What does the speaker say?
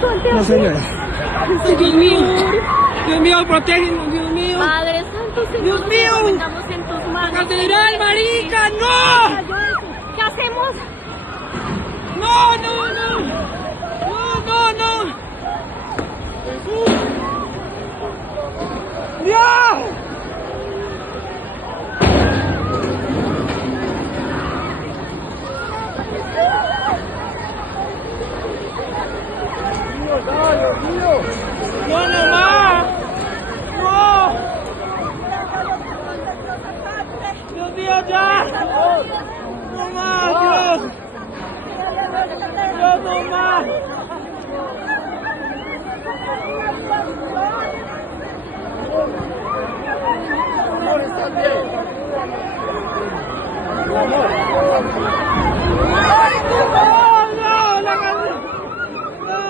No, señora. Dios mío, protégenos, Dios mío. Padre Santo, Señor, Dios mío. nos encomendamos en tus manos. Catedral, marica, no. ¿Qué hacemos? No, no, no. No, no, no. Jesús. Dios. Dios mío. No, no más. No. Dios mío, ya. No más, Dios. Dios, no más. Amor, ¿estás bien? Amor. ¡Ay, no, no! ¡La canción! ¡No!